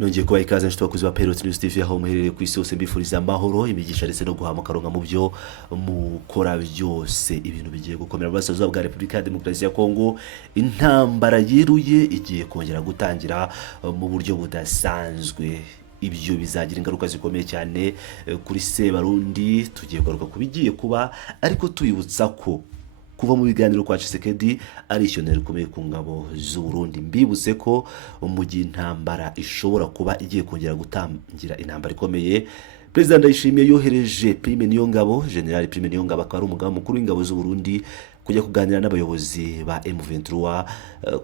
Nongeye kubaha ikaze nshuti bakuzi ba Perot News TV aho muherereye ku isi hose mbifuriza amahoro imigisha ndetse no guhamuka ronka mu byo mukora byose ibintu bigiye gukomera basaza bwa Repubulika ya Demokarasi ya Kongo. Intambara yiruye igiye kongera gutangira mu buryo budasanzwe. Ibyo bizagira ingaruka zikomeye cyane kuri Sebarundi. Tugiye kugaruka kubigiye kuba ariko tuyibutsa ko kuva mu biganiro kwa Tshisekedi ari ishyonera rikomeye ku ngabo z'u Burundi. Mbibutse ko mu gihe intambara ishobora kuba igiye kongera gutangira intambara ikomeye, Perezida Ndayishimiye yohereje Prime Niyongabo, General Prime Niyongabo akaba ari umugaba mukuru w'ingabo z'u Burundi kujya kuganira n'abayobozi ba M23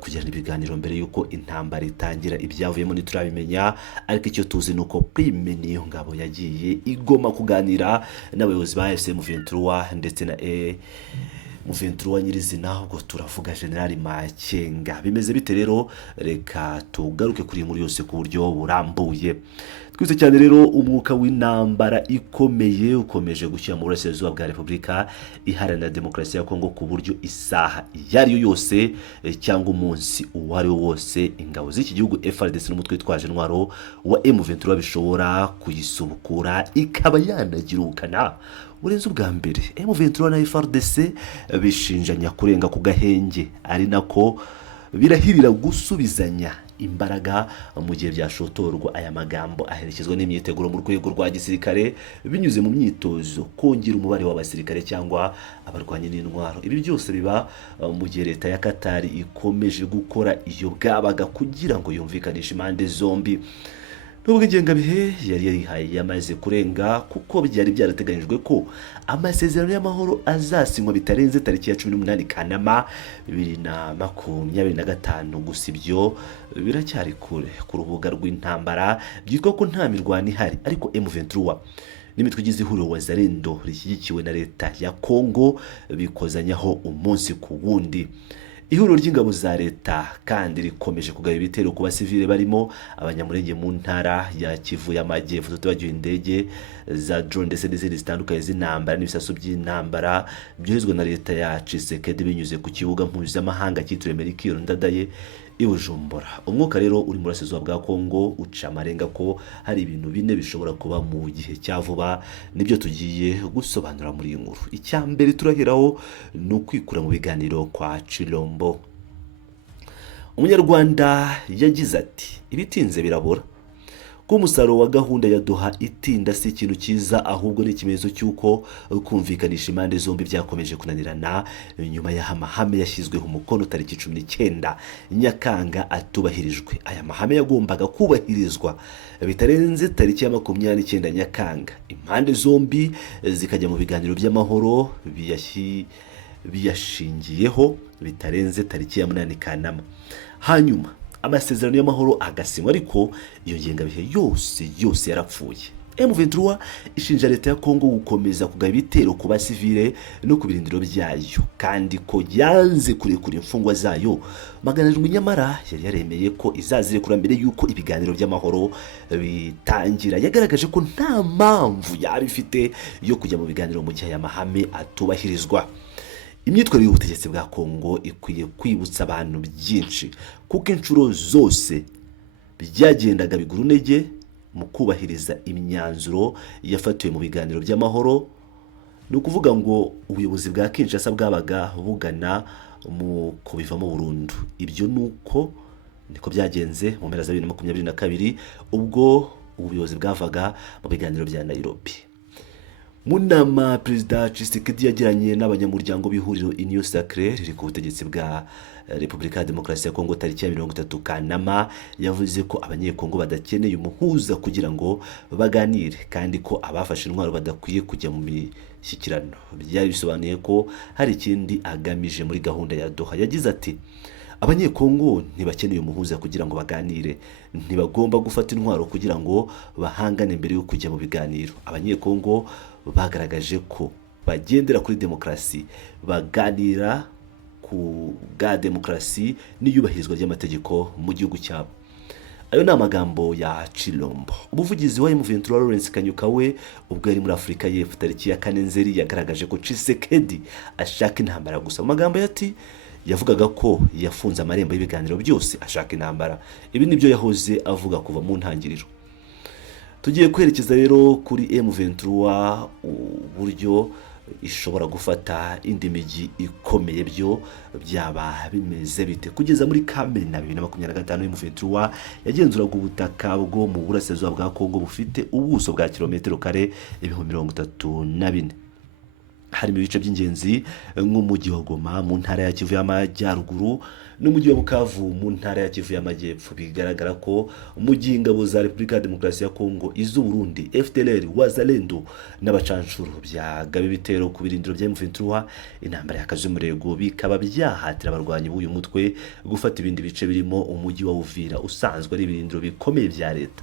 kugirana ibiganiro mbere yuko intambara itangira. Ibyavuyemo ntiturabimenya, ariko icyo tuzi nuko Prime Niyongabo yagiye igoma kuganira n'abayobozi ba M23 ndetse na M23 nyirizina, ubwo turavuga General Makenga. Bimeze bite rero? Reka tugaruke kuri muri yose ku buryo burambuye. Twise cyane rero umwuka w'intambara ikomeye ukomeje gushyira mu burasirazuba bwa Repubulika Iharanira Demokarasi ya Kongo, ku buryo isaha yari yo yose cyangwa umunsi uwari wo wose ingabo z'iki gihugu FARDC n'umutwe twaje ntwaro wa M23 bishobora kuyisubukura ikaba yanagirukana urenze ubwa mbere. M23 na FARDC bishinjanya kurenga ku gahenge, ari nako birahirira gusubizanya imbaraga mu gihe byashotorwa. Aya magambo aherekezwa n'imyiteguro mu rwego rwa gisirikare binyuze mu myitozo, kongera umubare w'abasirikare cyangwa abarwanya n'intwaro. Ibi byose biba mu gihe leta ya Qatar ikomeje gukora iyo bwabaga kugira ngo yumvikanishe impande zombi. Nubwo ingengabihe yari yarihaye yamaze kurenga, kuko byari byarateganyijwe ko amasezerano y'amahoro azasinywa bitarenze tariki ya 18 Kanama 2025. Gusa ibyo biracyari kure. Ku rubuga rw'intambara byitwa ko nta mirwano ihari, ariko M23 n'imitwe igize ihuriro Wazalendo rishyigikiwe na leta ya Kongo bikozanyaho umunsi ku wundi. Ihuriro ry'ingabo za leta kandi rikomeje kugaba ibitero ku basivile barimo abanyamurenge mu ntara ya Kivu y'Amajyepfo, tutabagiwe indege za drone ndetse n'izindi zitandukanye z'intambara n'ibisasu by'intambara byohezwa na leta ya Tshisekedi binyuze ku kibuga mpuzamahanga cyitiriwe Melchior Ndadaye i Bujumbura. Umwuka rero uri mu burasirazuba bwa Kongo uca amarenga ko hari ibintu bine bishobora kuba mu gihe cya vuba, nibyo tugiye gusobanura muri iyi nkuru. Icya mbere turaheraho ni ukwikura mu biganiro kwa Chilombo. Umunyarwanda yagize ati ibitinze birabura. Ko umusaruro wa gahunda ya Doha itinda si ikintu cyiza, ahubwo ni ikimenyetso cy'uko kumvikanisha impande zombi byakomeje kunanirana nyuma y'amahame yashyizweho umukono tariki 19 Nyakanga atubahirijwe. Aya mahame yagombaga kubahirizwa bitarenze tariki ya 29 Nyakanga. Impande zombi zikajya mu biganiro by'amahoro biyashingiyeho bitarenze tariki ya 8 Kanama. Hanyuma amasezerano y'amahoro agasinywa, ariko iyo ngengabihe yose yarapfuye. M23 ishinja leta ya Kongo gukomeza kugaba ibitero ku basivile no ku birindiro byayo, kandi ko yanze kurekura imfungwa zayo maganajwe. Nyamara yari yaremeye ko izazirekura mbere yuko ibiganiro by'amahoro bitangira. Yagaragaje ko nta mpamvu yari ifite yo kujya mu biganiro mu gihe aya mahame atubahirizwa. Imyitwarire y'ubutegetsi bwa Kongo ikwiye kwibutsa abantu byinshi, kuko inshuro zose byagendaga bigura intege mu kubahiriza imyanzuro yafatiwe mu biganiro by'amahoro. Ni ukuvuga ngo ubuyobozi bwa Kinshasa bwabaga bugana mu kubivamo burundu. Ibyo nuko niko byagenze mu mpera za 2022 ubwo ubuyobozi bwavaga mu biganiro bya Nairobi. Mu nama Perezida Tshisekedi yagiranye n'abanyamuryango b'ihuriro Union Sacrée riri ku butegetsi bwa Repubulika ya Demokarasi ya Kongo tariki ya 30 Kanama, yavuze ko abanyekongo badakeneye umuhuza kugira ngo baganire, kandi ko abafashe intwaro badakwiye kujya mu mishyikirano. Byari bisobanuye ko hari ikindi agamije muri gahunda ya Doha. Yagize ati abanyekongo ntibakeneye umuhuza kugira ngo baganire, ntibagomba gufata intwaro kugira ngo bahangane mbere yo kujya mu biganiro. Abanyekongo bagaragaje ko bagendera kuri demokarasi, baganira ku bwa demokarasi n'iyubahirizwa ry'amategeko mu gihugu cyabo. Ayo ni amagambo ya Chilombo. Umuvugizi wa M23 Lawrence Kanyuka we ubwo yari muri Afurika y'Epfo tariki ya 4 Nzeri yagaragaje ko Tshisekedi ashaka intambara gusa. Mu magambo yati yavugaga ko yafunze amarembo y'ibiganiro byose ashaka intambara. Ibi nibyo yahoze avuga kuva mu ntangiriro. Tugiye kwerekeza rero kuri M23 uburyo ishobora gufata indi migi ikomeye, byo byaba bimeze bite. Kugeza muri Kamena na 2025 M23 yagenzuraga ubutaka bwo mu burasirazuba bwa Kongo bufite ubuso bwa kilometero kare 34,000. Harimo ibice by'ingenzi nk'umujyi wa Goma mu ntara ya Kivu y'Amajyaruguru n'umujyi wa Bukavu mu ntara ya Kivu y'Amajyepfo. Bigaragara ko mu gihe ingabo za Repubulika ya Demokarasi ya Kongo, iz'u Burundi, FDLR, Wazalendo n'abacanshuro byagabe ibitero ku birindiro bya M23, intambara y'akazi umurego bikaba byahatira abarwanyi b'uyu mutwe gufata ibindi bice birimo umujyi wa Uvira usanzwe ari ibirindiro bikomeye bya leta.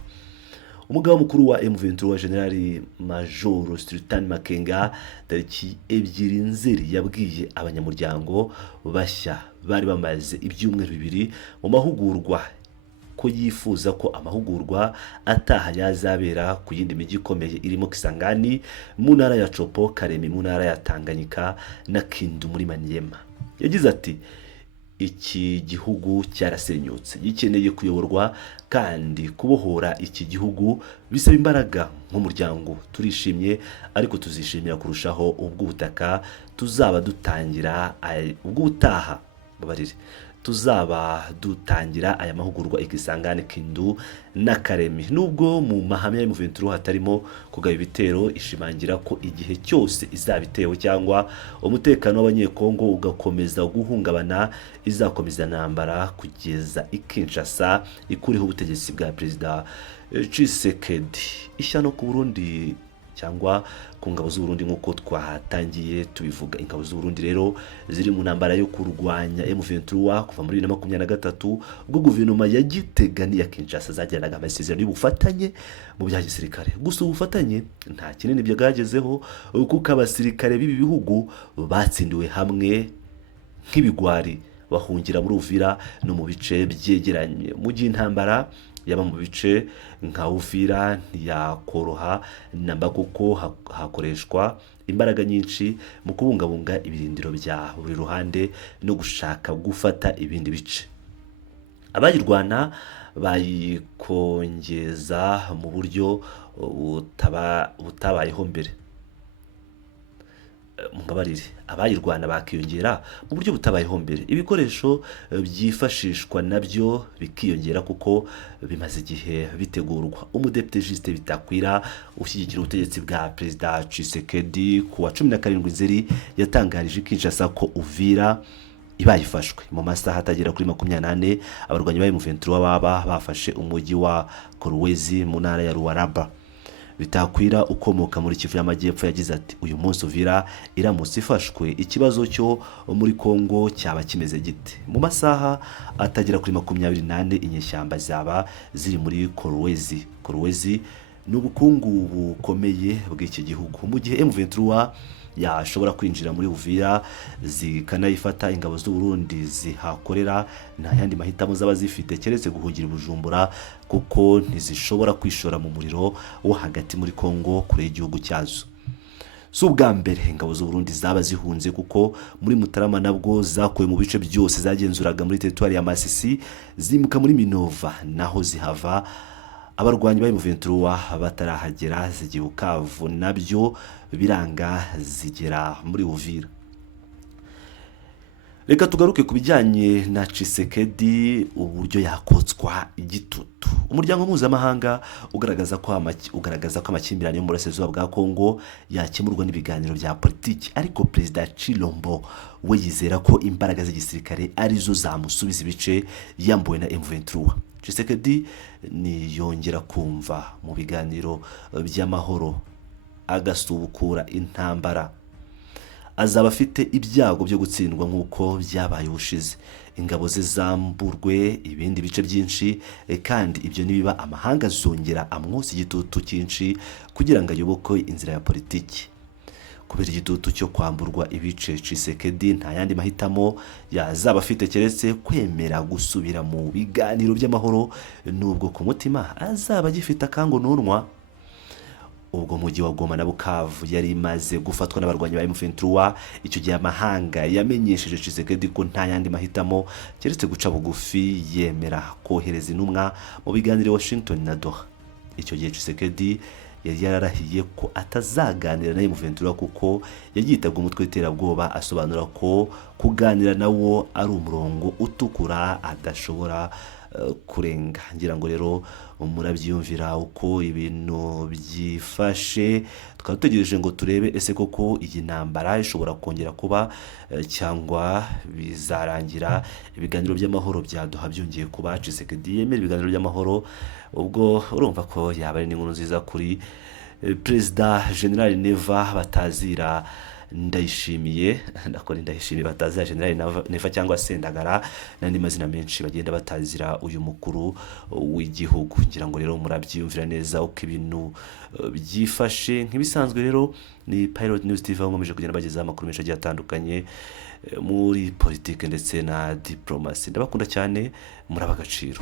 Umugaba mukuru wa M23 General Major Sultan Makenga tariki 2 Nzeri yabwiye abanyamuryango bashya bari bamaze ibyumweru 2 mu mahugurwa ko yifuza ko amahugurwa ataha yazabera ku yindi migi ikomeye irimo Kisangani mu ntara ya Chopo, Karemi mu ntara ya Tanganyika na Kindu muri Maniema. Yagize ati iki gihugu cyarasenyutse, gikeneye kuyoborwa, kandi kubohora iki gihugu bisaba imbaraga. Nk'umuryango turishimye, ariko tuzishimira kurushaho ubw'ubutaka tuzaba dutangira ubw'utaha tuzaba dutangira aya mahugurwa ikisangane Kindu na Karemi. Nubwo mu mahame ya M23 hatarimo kugaba ibitero, ishimangira ko igihe cyose izabitewe cyangwa umutekano w'abanyekongo ugakomeza guhungabana, izakomeza intambara kugeza Kinshasa ikuriho ubutegetsi bwa Perezida Tshisekedi. Ishyano ku Burundi cyangwa ku ngabo z'u Burundi nk'uko twatangiye tubivuga. Ingabo z'u Burundi rero ziri mu ntambara yo kurwanya M23 kuva muri 2023 ubwo guverinoma ya Gitega n'iya Kinshasa zagiranaga amasezerano y'ubufatanye mu bya gisirikare. Gusa ubufatanye nta kinini byagagezeho kuko abasirikare b'ibi bihugu batsindiwe hamwe nk'ibigwari bahungira muri Uvira no mu bice byegeranye. Mu gihe intambara yaba mu bice nka Uvira ntiyakoroha namba kuko hakoreshwa imbaraga nyinshi mu kubungabunga ibirindiro bya buri ruhande no gushaka gufata ibindi bice. Abayirwana bayikongeza mu buryo butabayeho mbere. Abayirwana bakiyongera mu buryo butabayeho mbere. Ibikoresho byifashishwa nabyo bikiyongera kuko bimaze igihe bitegurwa. Umudepite Justin Bitakwira ushyigikira ubutegetsi bwa Perezida Tshisekedi ku wa 17 Nzeri yatangarije Kinshasa ko Uvira ibayifashwe mu masaha atagera kuri 28. Abarwanyi ba M23 baba bafashe umujyi wa Kolwezi mu ntara ya Luaraba. Bitakwira ukomoka muri Kivu y'Amajyepfo yagize ati uyu munsi Uvira iramutse ifashwe, ikibazo cyo muri Kongo cyaba kimeze gite? Mu masaha atagera kuri 28 inyeshyamba zaba ziri muri Kolwezi. Kolwezi ni ubukungu bukomeye bw'iki gihugu. Mu gihe M23 yashobora kwinjira muri Uvira zikanayifata, ingabo z'u Burundi zihakorera nta yandi mahitamo zaba zifite keretse guhugira Bujumbura kuko ntizishobora kwishora mu muriro wo hagati muri Kongo kure y'igihugu cyazo. Si ubwa mbere ingabo z'u Burundi zaba zihunze kuko muri Mutarama nabwo zakuwe mu bice byose zagenzuraga muri territoire ya Masisi zimuka muri Minova, naho zihava abarwanyi ba M23 batarahagera zigiye Bukavu nabyo biranga zigera muri Uvira. Reka tugaruke ku bijyanye na Tshisekedi uburyo yakotswa igitutu. Umuryango mpuzamahanga ugaragaza ko amakimbirane yo mu burasirazuba bwa Kongo yakemurwa n'ibiganiro bya politiki, ariko Perezida Chilombo we yizera ko imbaraga z'igisirikare arizo zamusubiza ibice yambuwe na M23. Tshisekedi ni yongera kumva mu biganiro by'amahoro agasubukura intambara, azaba afite ibyago byo gutsindwa nk'uko byabaye ubushize. Ingabo ze zamburwe ibindi bice byinshi, kandi ibyo nibiba amahanga zongera amwose igitutu cyinshi kugira ngo ayoboke inzira ya politiki. Kubera igitutu cyo kwamburwa ibice, Tshisekedi nta yandi mahitamo yazaba afite keretse kwemera gusubira mu biganiro by'amahoro, nubwo ku mutima azaba agifite akangononwa. ubwo mujyi wa Goma na Bukavu yari imaze gufatwa n'abarwanyi ba M23. Icyo gihe amahanga yamenyesheje Tshisekedi ko nta yandi mahitamo keretse guca bugufi yemera kohereza intumwa mu biganiro Washington na Doha. Icyo gihe Tshisekedi yari yararahiye ko atazaganira na M23 kuko yagitabwa umutwe w'iterabwoba, asobanura ko kuganira nawo ari umurongo utukura adashobora kurenga. Ngira ngo rero murabyiyumvira uko ibintu byifashe, tukaba dutegereje ngo turebe ese koko iyi ntambara ishobora kongera kuba cyangwa bizarangira ibiganiro by'amahoro bya Doha byongeye kuba. Tshisekedi yemera ibiganiro by'amahoro, ubwo urumva ko yaba ari n'inkuru nziza kuri Perezida General Neva Batazira Ndayishimiye, ndakora Ndayishimiye Batazira General Neva cyangwa Sendagara n'andi mazina menshi bagenda batazira uyu mukuru w'igihugu. Ngira ngo rero murabyiyumvira neza uko ibintu byifashe. Nk'ibisanzwe rero ni Pilot News TV bakomeje kugenda bageza amakuru menshi agiye atandukanye muri politike ndetse na diplomasi. Ndabakunda cyane, murabagaciro.